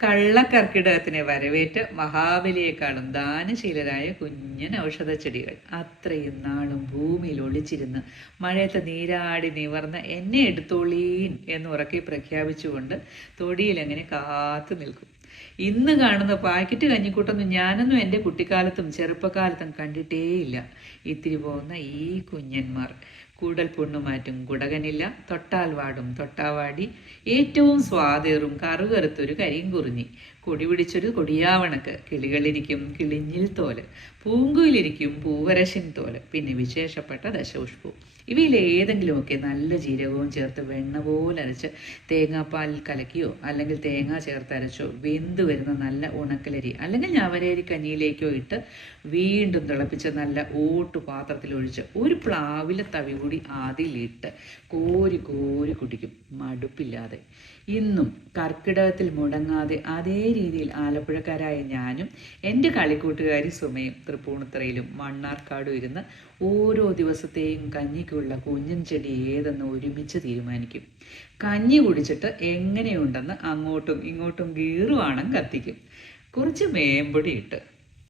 കള്ളക്കർക്കിടകത്തിനെ വരവേറ്റ് മഹാബലിയെക്കാളും ദാനശീലരായ കുഞ്ഞൻ ഔഷധ ചെടികൾ അത്രയും നാളും ഭൂമിയിൽ ഒളിച്ചിരുന്ന് മഴയത്ത് നീരാടി നിവർന്ന് എന്നെ എടുത്തോളീൻ എന്ന് ഉറക്കി പ്രഖ്യാപിച്ചുകൊണ്ട് തൊടിയിൽ അങ്ങനെ കാത്തു നിൽക്കും. ഇന്ന് കാണുന്ന പാക്കറ്റ് കഞ്ഞിക്കൂട്ടൊന്നും ഞാനൊന്നും എന്റെ കുട്ടിക്കാലത്തും ചെറുപ്പകാലത്തും കണ്ടിട്ടേയില്ല. ഇത്തിരി പോകുന്ന ഈ കുഞ്ഞന്മാർ. കൂടൽ പുണ്ണുമാറ്റും കുടകനില്ല തൊട്ടാൽ വാടും തൊട്ടാവാടി ഏറ്റവും സ്വാതേറും കറുകറുത്തൊരു കരിങ്കുറിഞ്ഞി കൊടി പിടിച്ചൊരു കൊടിയാവണക്ക് കിളികളിരിക്കും കിളിഞ്ഞിൽ തോൽ പൂങ്കുയിലിരിക്കും പൂവരശൻ തോൽ പിന്നെ വിശേഷപ്പെട്ട ദശപുഷ്പവും ഇവയിൽ ഏതെങ്കിലുമൊക്കെ നല്ല ജീരകവും ചേർത്ത് വെണ്ണ പോലെ അരച്ച് തേങ്ങാപ്പാലിൽ കലക്കിയോ അല്ലെങ്കിൽ തേങ്ങ ചേർത്ത് അരച്ചോ വെന്ത് വരുന്ന നല്ല ഉണക്കലരി അല്ലെങ്കിൽ ഞവരേരി കഞ്ഞിയിലേക്കോ ഇട്ട് വീണ്ടും തിളപ്പിച്ച് നല്ല ഓട്ടു പാത്രത്തിൽ ഒഴിച്ച് ഒരു പ്ലാവിലെ തവി കൂടി അതിലിട്ട് കോരി കോരി കുടിക്കും മടുപ്പില്ലാതെ. ഇന്നും കർക്കിടകത്തിൽ മുടങ്ങാതെ അതേ രീതിയിൽ ആലപ്പുഴക്കാരായ ഞാനും എന്റെ കളിക്കൂട്ടുകാരി സുമയും തൃപ്പൂണിത്തറയിലും മണ്ണാർക്കാടും ഇരുന്ന് ഓരോ ദിവസത്തെയും കഞ്ഞിക്കുള്ള കുഞ്ഞൻ ചെടി ഏതെന്ന് ഒരുമിച്ച് തീരുമാനിക്കും. കഞ്ഞി കുടിച്ചിട്ട് എങ്ങനെയുണ്ടെന്ന് അങ്ങോട്ടും ഇങ്ങോട്ടും ഗീറുവാണം കത്തിക്കും. കുറച്ച് മേമ്പൊടി ഇട്ട്